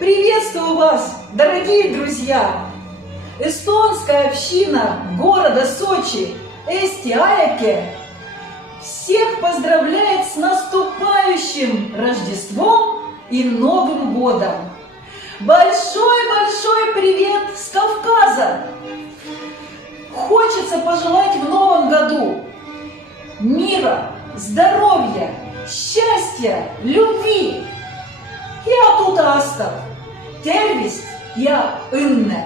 Приветствую вас, дорогие друзья! Эстонская община города Сочи Eesti Aegke всех поздравляет с наступающим Рождеством и Новым годом! Большой-большой привет с Кавказа! Хочется пожелать в новом году мира, здоровья, счастья, любви. Ja tuud aastat tervist ja õnne!